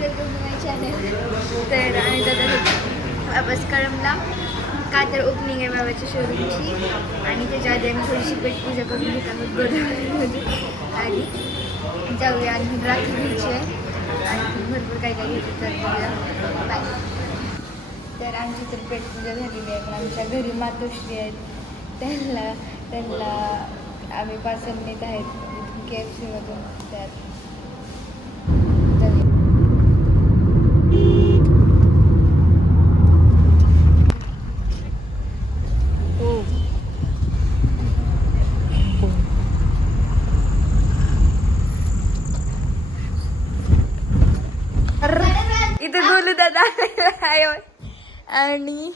Welcome to my channel. तर आम्ही जातात वापस कळमला का तर ओपनिंग आहे बाबाच्या शोरूमची आणि त्याच्या आधी आम्ही थोडीशी पेटपूजा करून घेत आहोत गोदावरीमध्ये आणि जाऊया आणि राखी घ्यायची आहे आणि भरपूर काय काय घ्यायचं तर बघूया. बाय. तर आमची तर पेटपूजा झालेली आहे पण आमच्या घरी मातोश्री आहेत त्यांना आम्ही पार्सल नेत आहेत KFCमधून. त्यात इथे गोलू दादा आणि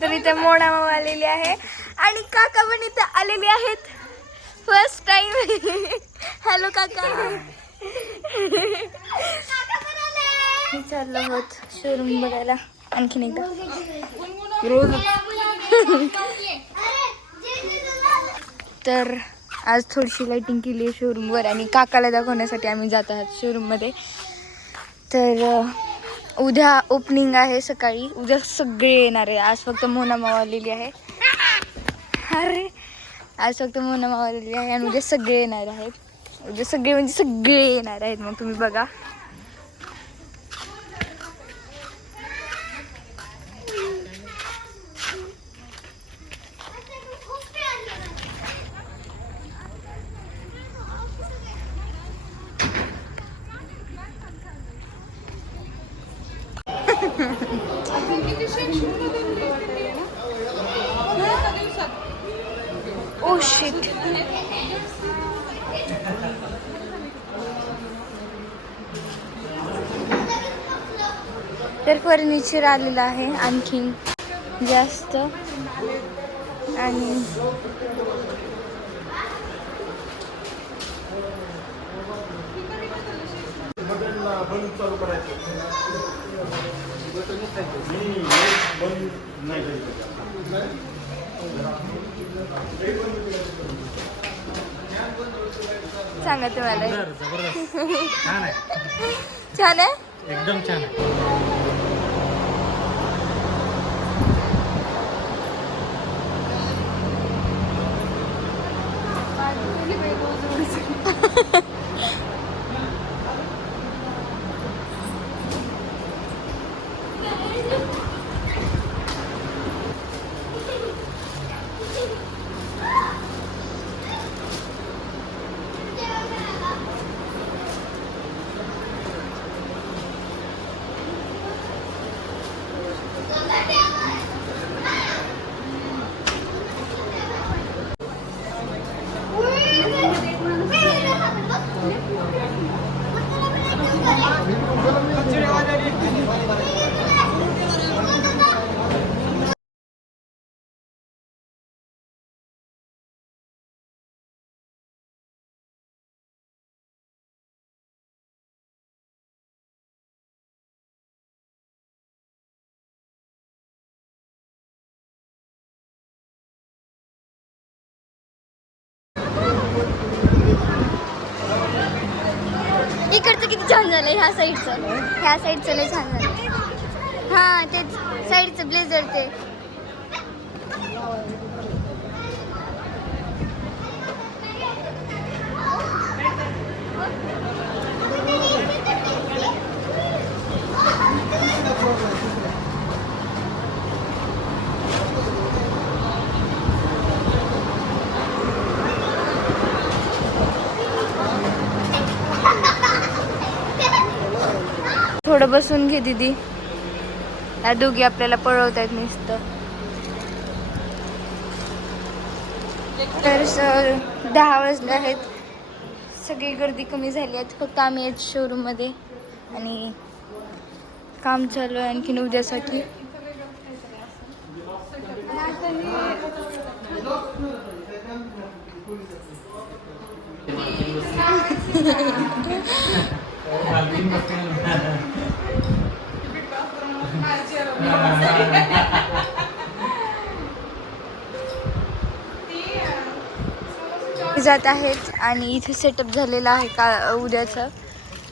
तर इथे मोना मामा आलेली आहे आणि काका पण इथे आलेले आहेत फर्स्ट टाइम. हॅलो काका. चाललो होत शोरूम बघायला आणखीन एकदा रोज. तर आज थोडीशी लाइटिंग केली आहे शोरूमवर आणि काकाला दाखवण्यासाठी आम्ही जात आहोत शोरूममध्ये. तर उद्या ओपनिंग आहे सकाळी. उद्या सगळे येणार आहे. आज फक्त मोना मावा आलेली आहे. अरे आज फक्त मोना मावा आलेली आहे आणि उद्या सगळे येणार आहेत. उद्या सगळे म्हणजे सगळे येणार आहेत. मग तुम्ही बघा. Oh shit. तर फर्निचर आलेलं आहे आणखीन जास्त आणि सांगा तुम्हाला. छान आहे एकदम छान आहे. इकडचं किती छान झालं. ह्या साईडचं लय छान झालं. हा तेच साईडचं ब्लेझर ते. थोडं बसून घे दीदी. या दोघी आपल्याला पळवत आहेत नुसतं. तर 10 वाजले आहेत. सगळी गर्दी कमी झाली आहे. फक्त आम्ही आहेत शोरूममध्ये आणि काम चालू आहे आणखीन उद्यासाठी. जात आहेत आणि इथे सेटअप झालेला आहे का उद्याचं,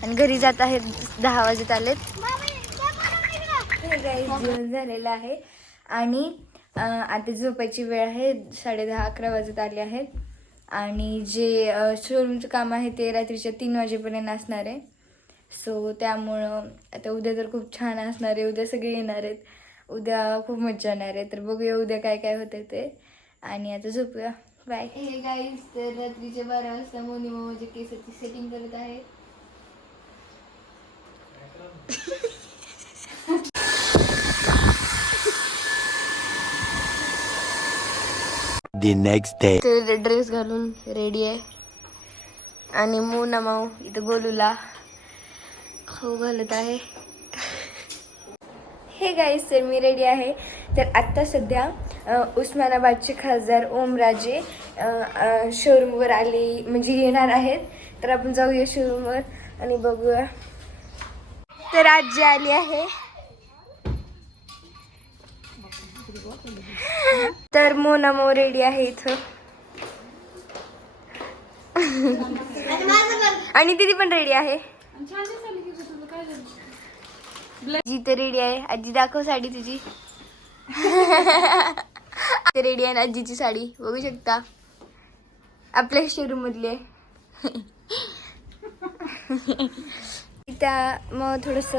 आणि घरी जात आहेत 10 वाजत आलेत. जेवण झालेलं आहे आणि आता झोपायची वेळ आहे. 10:30-11 वाजत आले आहेत. आणि जे शोरूमचं काम आहे ते रात्रीच्या 3 वाजेपर्यंत असणार आहे. सो त्यामुळं आता उद्या तर खूप छान असणार आहे. उद्या सगळे येणार आहेत. उद्या खूप मजा येणार आहे. तर बघूया उद्या काय काय होतं ते. आणि आता झोपूया. बाय. हे गाईज, तर रात्रीचे 12 वाजता मोनी माझ्या केसाची सेटिंग करत आहे. The next day. तर ड्रेस घालून रेडी आहे आणि मोना माऊ इथं गोलूला खाऊ घालत आहे. हे गाईस, तर मी रेडी आहे. तर आत्ता सध्या उस्मानाबादचे खासदार ओमराजे शोरूमवर आले, म्हणजे येणार आहेत. तर आपण जाऊया शोरूमवर आणि बघूया. तर आजी आली आहे. तर मोना मो रेडी आहे इथं आणि दीदी पण रेडी आहे. आजी तर रेडी आहे. आजी दाखव साडी तुझी. रेडी आहे आजीची साडी, बघू शकता. आपल्या शोरूम मधली आहे. त्या मग थोडस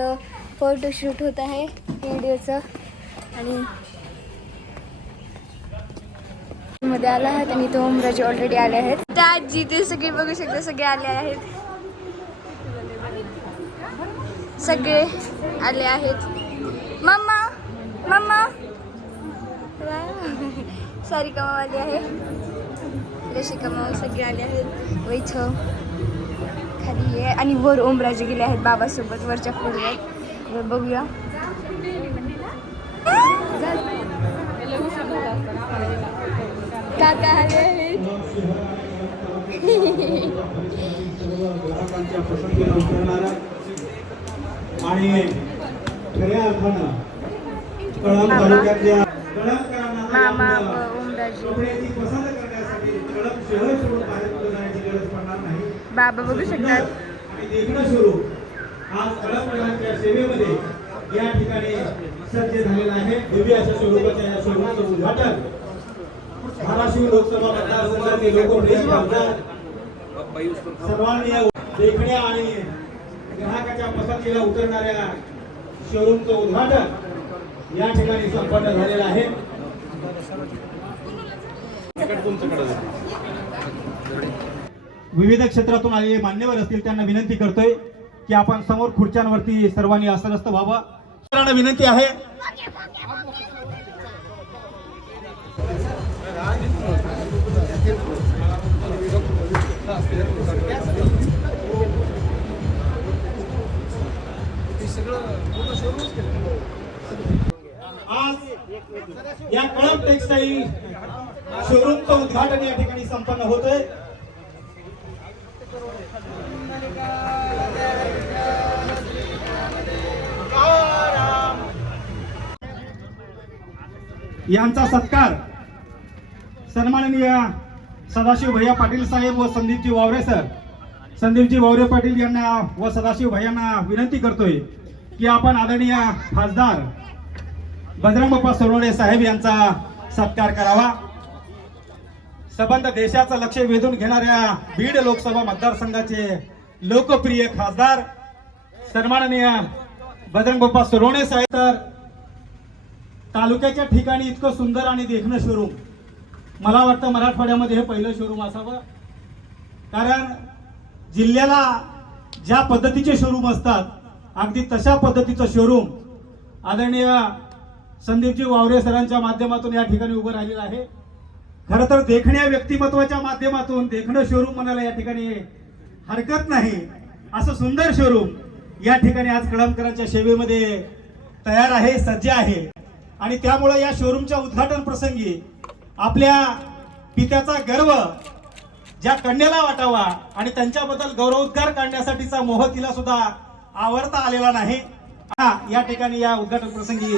फोटोशूट होत आहे व्हिडिओचं. आणि मध्ये आला आहेत आणि तो ओमराजे ऑलरेडी आले आहेत. त्या आजी ते सगळे बघू शकता, सगळे आले आहेत. सगळे आले आहेत. मम्मा मम्मा सारिका माऊ आली आहे. रशिका माऊ सगळे आले आहेत. वैछ खाली आहे आणि वर ओमराजे गेले आहेत बाबासोबत वरच्या फ्लोरवर. बघूया. काका आले आहेत. आणि खऱ्या अर्थानं कळंब तालुक्यातल्या मामा ओमराजे पसंत करण्यासाठी कळंब शहर सोडून बाहेर कुठे जाण्याची गरज पडणार नाही. बाबा बघू शकतात. आणि देखणं स्वरूप आज कळंबकरांच्या सेवेमध्ये या ठिकाणी सज्ज झालेला आहे. दिव्य अशा स्वरूपाच्या या शोरूमचं उद्घाटन धाराशिव लोकसभा मतदारसंघाचे लोकप्रिय खासदार सर्वांनी देखण्या आणि ग्राहकाच्या पसंतीला उतरणाऱ्या शोरूमचं उद्घाटन या ठिकाणी संपन्न झालेलं आहे. विविध क्षेत्रातून आलेले मान्यवर असतील त्यांना विनंती करतोय की आपण समोर खुर्च्यांवरती सर्वांनी आसनस्थ व्हावं. सर्वांना विनंती आहे. आज या कळंब टेक्सटाईल शोरूमचं उद्घाटन या ठिकाणी संपन्न होतंय. यांचा सत्कार सन्माननीय सदाशिव भैया पाटील साहेब व संदीपजी वावरे सर, संदीपजी वावरे पाटील यांना व सदाशिव भैयांना विनंती करतोय की आपण आदरणीय खासदार बजरंग बाप्पा सोनवणे साहेब यांचा सत्कार करावा. संबंध देशाचं लक्ष वेधून घेणाऱ्या बीड लोकसभा मतदारसंघाचे लोकप्रिय खासदार सन्माननीय बजरंग बाप्पा सोनवणे साहेब. तर तालुक्याच्या ठिकाणी इतकं सुंदर आणि देखणं शोरूम मला वाटतं मराठवाड्यामध्ये हे पहिलं शोरूम असावं. कारण जिल्ह्याला ज्या पद्धतीचे शोरूम असतात अगदी तशा पद्धतीचं शोरूम आदरणीय संदीपजी वावरे सरांच्या माध्यमातून या ठिकाणी उभं राहिलेलं आहे. खरं तर देखण्या व्यक्तिमत्वाच्या माध्यमातून देखणं शोरूम म्हणायला या ठिकाणी हरकत नाही. असं सुंदर शोरूम या ठिकाणी आज कळंबकरांच्या सेवेमध्ये तयार आहे, सज्ज आहे. आणि त्यामुळे या शोरूमच्या उद्घाटन प्रसंगी आपल्या पित्याचा गर्व ज्या कन्याला वाटावा आणि त्यांच्याबद्दल गौरवोद्गार काढण्यासाठीचा मोह तिला सुद्धा आवडता आलेला नाही. या ठिकाणी या उद्घाटन प्रसंगी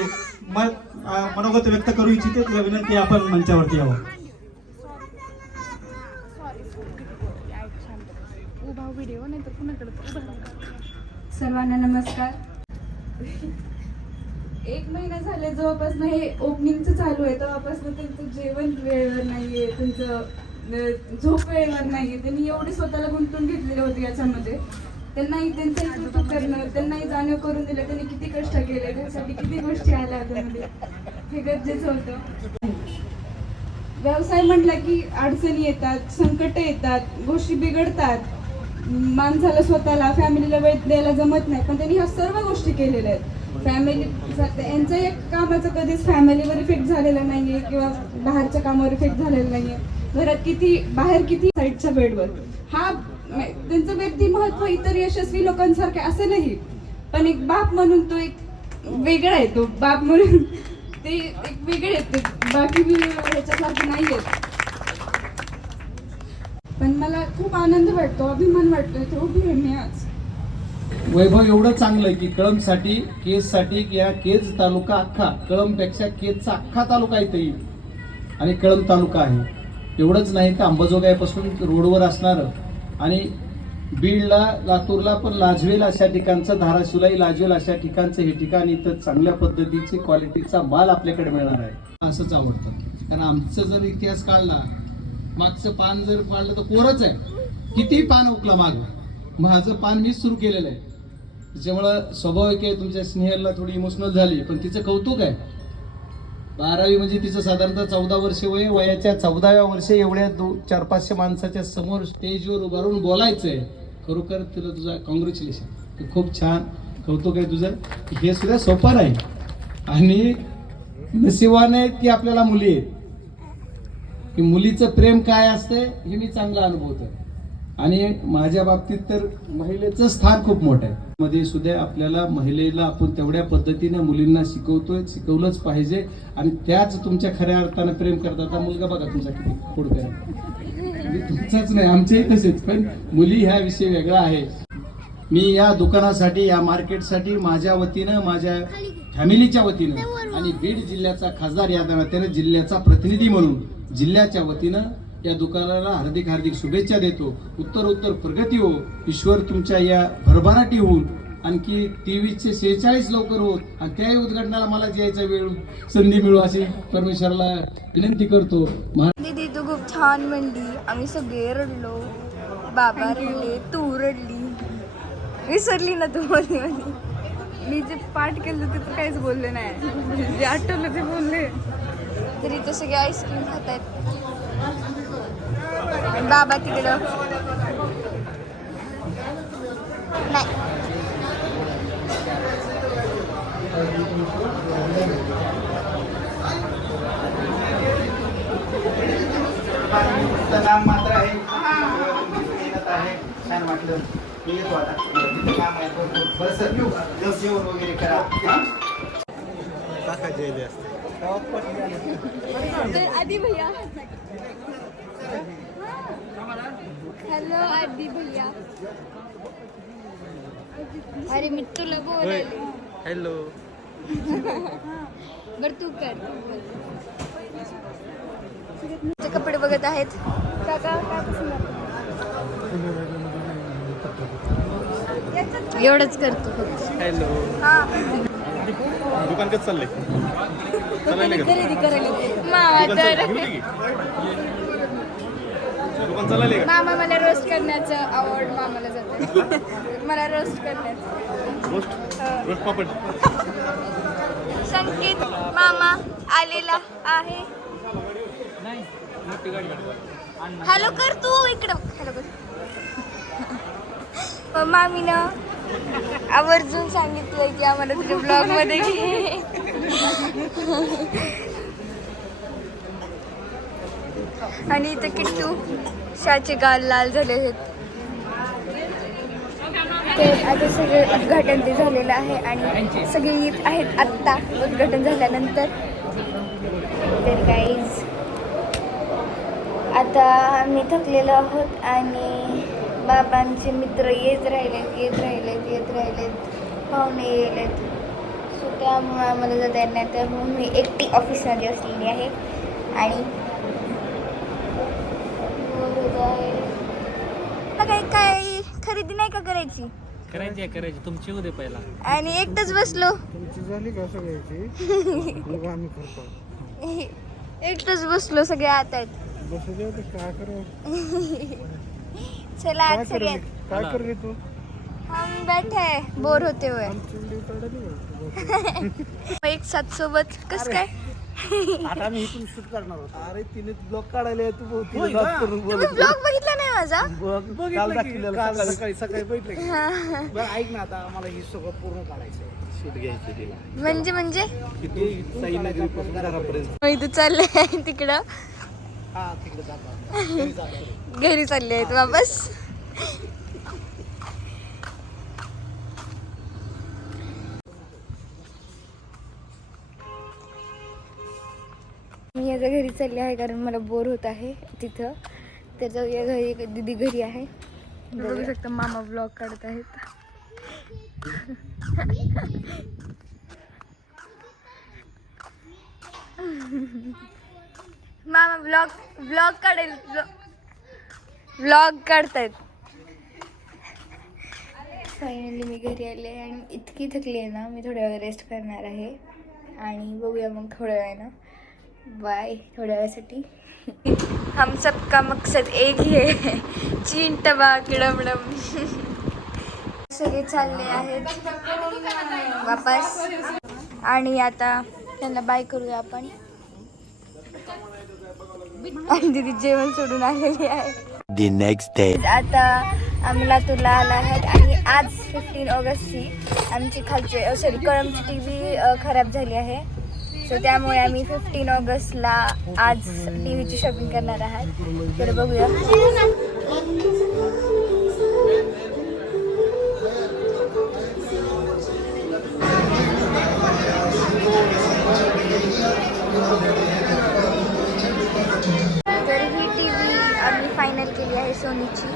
मनोगत व्यक्त करू इच्छिते. तिला विनंती आपण मंचावरती यावं. उभा व्हिडिओ नाही तर कुणाकडे सर्वांना नमस्कार. 1 महिना झाले जवळपासून हे ओपनिंगचं चालू आहे, तेव्हापासून त्यांचं जेवण वेळेवर नाहीये, त्यांचं झोप वेळेवर नाहीये. त्यांनी एवढे स्वतःला गुंतवून घेतलेले होते याच्यामध्ये. त्यांनाही त्यांचं नेतृत्व करणं, त्यांनाही जाणीव करून दिलं त्यांनी किती कष्ट केले, त्यासाठी किती गोष्टी आल्या त्यामध्ये, हे गरजेचं होतं. व्यवसाय म्हटला की अडचणी येतात, संकट येतात, गोष्टी बिघडतात, माणसाला स्वतःला फॅमिलीला वेळ द्यायला जमत नाही, पण त्यांनी ह्या सर्व गोष्टी केलेल्या आहेत. फॅमिली यांचं एक कामाचं कधीच फॅमिलीवर इफेक्ट झालेला नाहीये किंवा बाहेरच्या कामावर इफेक्ट झालेला नाहीये. घरात किती बाहेर किती साईडच्या बेडवर, हा त्यांचं व्यक्तिमत्व इतर यशस्वी लोकांसारखे असेलही, पण एक बाप म्हणून तो एक वेगळा आहे. तो बाप म्हणून ते एक वेगळे आहेत, ते बाकी ह्याच्यासारखे नाही आहेत. पण मला खूप आनंद वाटतो, अभिमान वाटतोय, तो उभी आहे मी आज. वैभव एवढं चांगलं आहे की कळंबसाठी, केजसाठी या केज तालुका अख्खा, कळंबपेक्षा केजचा अख्खा तालुका इथं येईल आणि कळंब तालुका आहे. एवढंच नाही तर अंबाजोगाईपासून रोडवर असणारं आणि बीडला, लातूरला पण लाजवेल अशा ठिकाणचं, धाराशिवलाही लाजवेल अशा ठिकाणचं हे ठिकाण इथं चांगल्या पद्धतीची क्वालिटीचा माल आपल्याकडे मिळणार आहे. असंच आवडतं, कारण आमचं जर इतिहास काढला, मागचं पान जर काढलं तर कोरच आहे, किती पान उकला माग, माझं पान मीच सुरू केलेलं आहे. त्याच्यामुळं स्वाभाविक आहे तुमच्या स्नेहलला थोडी इमोशनल झाली, पण तिचं कौतुक आहे. 12वी म्हणजे तिचं साधारणतः 14 वर्ष वय, वयाच्या 14व्या वर्षी एवढ्या 400-500 माणसाच्या समोर स्टेजवर उभारून बोलायचंय. खरोखर तुला तुझा कॉंग्रॅच्युलेशन, खूप छान कौतुक आहे तुझं. हे सुद्धा सोपं नाही आणि नशिबाने ती आपल्याला मुली आहेत की मुलीचं प्रेम काय असते हे मी चांगला अनुभवतोय. आणि माझ्या बाबतीत तर महिलेचं स्थान खूप मोठं आहे. मध्ये सुद्धा आपल्याला महिलेला आपण तेवढ्या पद्धतीने मुलींना शिकवतोय, शिकवलंच पाहिजे. आणि त्याच तुमच्या खऱ्या अर्थानं प्रेम करतात. मुलगा बघा तुमचा किती खोडकर आहे, तुमचाच नाही आमचेही तसेच, पण मुली ह्या विषय वेगळा आहे. मी या दुकानासाठी, या मार्केटसाठी माझ्या वतीनं, माझ्या फॅमिलीच्या वतीनं आणि बीड जिल्ह्याचा खासदार या नात्याने, जिल्ह्याचा प्रतिनिधी म्हणून जिल्ह्याच्या वतीनं या दुकानाला हार्दिक हार्दिक शुभेच्छा देतो. उत्तरोत्तर प्रगती हो, ईश्वर तुमच्या या भरभराटी होऊन आणखी 2346 लवकर होत आणि त्याही उद्घाटनाला मला यायचा वेळ संधी मिळू अशी परमेश्वराला विनंती करतो. दीदी तू खूप छान म्हणली, आम्ही सगळे रडलो, बाबा रडले, तू रडली, विसरली ना तू मध्ये मध्ये. मी जे पाठ केलं ते तर काहीच बोलले नाही, जे आठवलं ते बोलले. तरी तर सगळे आईस्क्रीम खात आहेत. बाबा तिकडं नाही. नाम मात्र आहे, मेहनत आहे, छान वाटलं. मी येतो आता, तिथे काम आहे भरपूर. बरं सर, येऊ जेवण वगैरे करा. तर आधी भैया, हॅलो आधी भैया. अरे मी तुला बोलायले. हॅलो. बर तू कर. ते कपडे बघत आहेत काका, काय पसंत एवढंच करतो फक्त. हॅलो. हा दुकान कसं चाललंय? खरेदी करायला मामा तर दुकान चाललंय का? मामा मला रोस्ट करण्याचं आवड मामाला जाते. मला रोस्ट करण्याचं रोस्ट पापड. संकेत मामा आलेला आहे. हॅलो कर तू इकडं. हॅलो कर. मामीनं आवर्जून सांगितलं की आम्हाला तुझ्या ब्लॉग मध्ये घे. आणि इथं किट्टू शाचे गाल लाल झाले आहेत. ते आता सगळे उद्घाटन ते झालेलं आहे आणि सगळे येत आहेत आत्ता उद्घाटन झाल्यानंतर. तर गाईज आता आम्ही थकलेलो आहोत आणि बाबांचे मित्र येत राहिलेत, पाहुणे येलेत. सो त्यामुळे आम्हाला जाता येत नाही, त्यामुळे मी एकटी ऑफिसमध्ये असलेली आहे आणि रक्षाबंधनला काय खरेदी नाही का करायची? करायची तुमची उद्या पहिला. आणि एकटच बसलो. तुमची झाली का सगळ्याची? मग आम्ही करतो. एकटच बसलो, सगळे आत आहेत. बसू दे तर काय करू? चला आज सगळ्यात. काय कर रे तू? हम बैठे हैं, बोर होते हुए. एक साथ सोबत कस काय? आता मी इथून शूट करणार होतो. अरे तिने ब्लॉग काढायला तू तुम्ही ब्लॉग बघितला नाही माझा? सकाळी बघितलं. बरं ऐक ना, आता आम्हाला ही सगळं पूर्ण काढायचं, शूट घ्यायचं तिला. म्हणजे घरापर्यंत. इथं चाललंय तिकडं, हा तिकडे जातात. घरी चालले आहेत वापस. मी आता घरी चालले आहे कारण मला बोर होत आहे तिथं. तर जाऊया घरी, दीदी घरी आहे. बघू शकता मामा ब्लॉग काढत आहेत. मामा ब्लॉग काढेल, ब्लॉग काढतायत. फायनली मी घरी आले आणि इतकी थकली आहे ना, मी थोड्या वेळ रेस्ट करणार आहे आणि बघूया मग थोड्या वेळानं. बाय थोड्या वेळासाठी. हम सबका मकसद एक ही है, चीन टबाक डमडम. सगळे चालले आहेत वापस आणि आता त्यांना बाय करूया आपण. आणि दीदी जेवण सोडून आलेली आहे. The next day. आता आम्ही लातूरला आला आहोत आणि आज 15 ऑगस्टची आमची खालची कळमची TV खराब झाली आहे. सो त्यामुळे आम्ही 15 ऑगस्टला आज TVची शॉपिंग करणार आहात. तर बघूया. तर ही TV आम्ही फायनल केली आहे सोनीची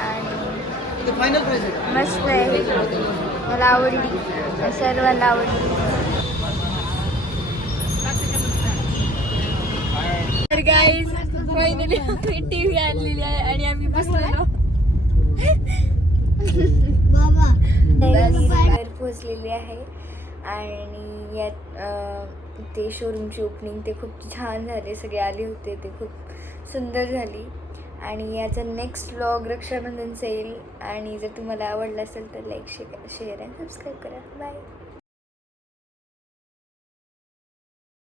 आणि मस्त आहे. मला आवडली, सर्वांना आवडली. तर गाईज फायनली आम्ही TV आणलेली आहे आणि आम्ही बसलेलो. घर पोहोचलेली आहे आणि यात ते शोरूमची ओपनिंग ते खूप छान झाले. सगळे आले होते, ते खूप सुंदर झाली. आणि याचा नेक्स्ट व्लॉग रक्षाबंधनचा येईल. आणि जर तुम्हाला आवडला असेल तर लाईक शेअर आणि सबस्क्राईब करा. बाय.